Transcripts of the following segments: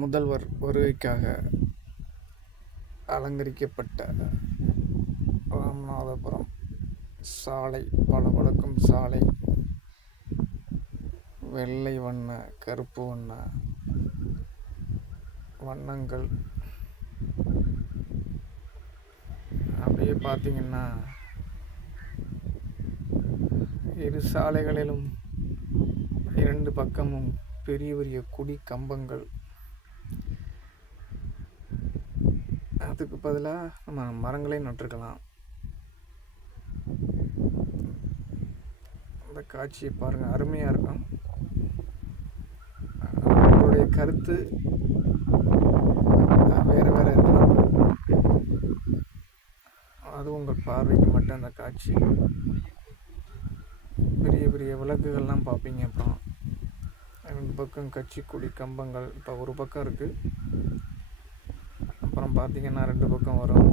முதல்வர் வருகைக்காக அலங்கரிக்கப்பட்ட ராமநாதபுரம் சாலை, பளபளக்கும் சாலை, வெள்ளை வண்ண கருப்பு வண்ண வண்ணங்கள். அப்படியே பார்த்தீங்கன்னா இரு சாலைகளிலும் இரண்டு பக்கமும் பெரிய பெரிய கொடி கம்பங்கள். அதுக்கு பதிலாக நம்ம மரங்களே நட்டிருக்கலாம். அந்த காட்சியை பாருங்கள், அருமையாக இருக்கும். உங்களுடைய கருத்து வேறு வேறு இருக்கலாம். அது உங்கள் பார்வைக்கு மட்டும் அந்த காட்சி. பெரிய பெரிய விளக்குகள்லாம் பார்ப்பீங்க. அப்புறம் ரெண்டு பக்கம் கட்சி கொடி கம்பங்கள். இப்போ ஒரு பக்கம் இருக்குது, அப்புறம் பார்த்திங்கன்னா ரெண்டு பக்கம் வரும்.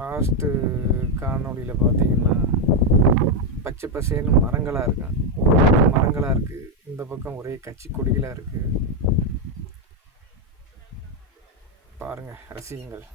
லாஸ்ட்டு காணொலியில் பார்த்திங்கன்னா பச்சை பசேன்னு மரங்களாக இருக்கும். ஒரு பக்கம் மரங்களாக இருக்குது, இந்த பக்கம் ஒரே கட்சி கொடிகளாக இருக்குது. பாருங்கள், ரசியுங்கள்.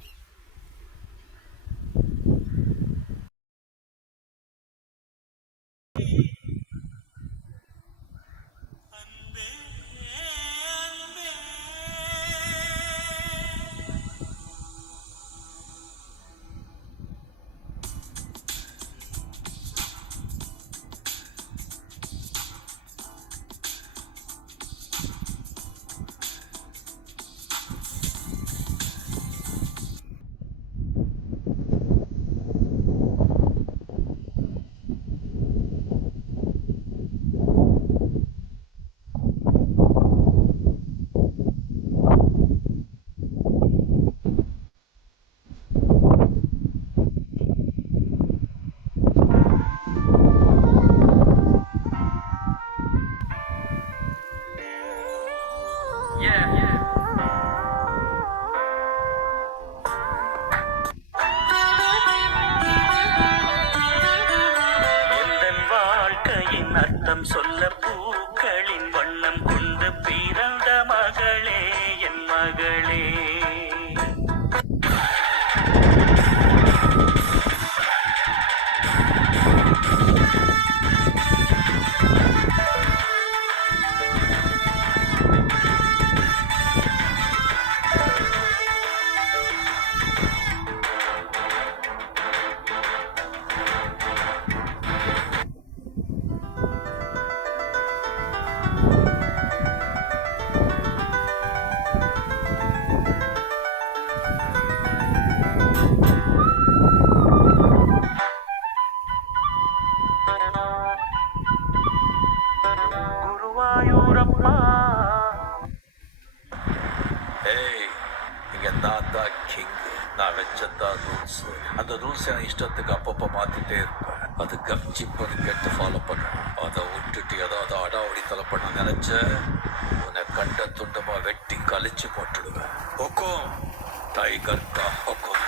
அர்த்தம் சொல்ல பூக்களின் வண்ணம் கொண்டு பிறந்த மகளே, என் மகளே. குருவாயூரப்பா, இங்க நான் தான் கிங். நான் வச்சதான் ரூல்ஸ். அந்த ரூல்ஸ் என் இஷ்டத்துக்கு அப்பப்போ மாத்திட்டே இருப்பேன். அது கப்சிப்பது கெட்டு ஃபாலோ பண்ணணும். அதை விட்டுட்டு ஏதாவது அடாவடி தலை பண்ண நினைச்ச உன்னை கண்ட துண்டமா வெட்டி கழிச்சு போட்டுடுவேன். ஹொக்கும், டைகர் கா ஹொக்கும்.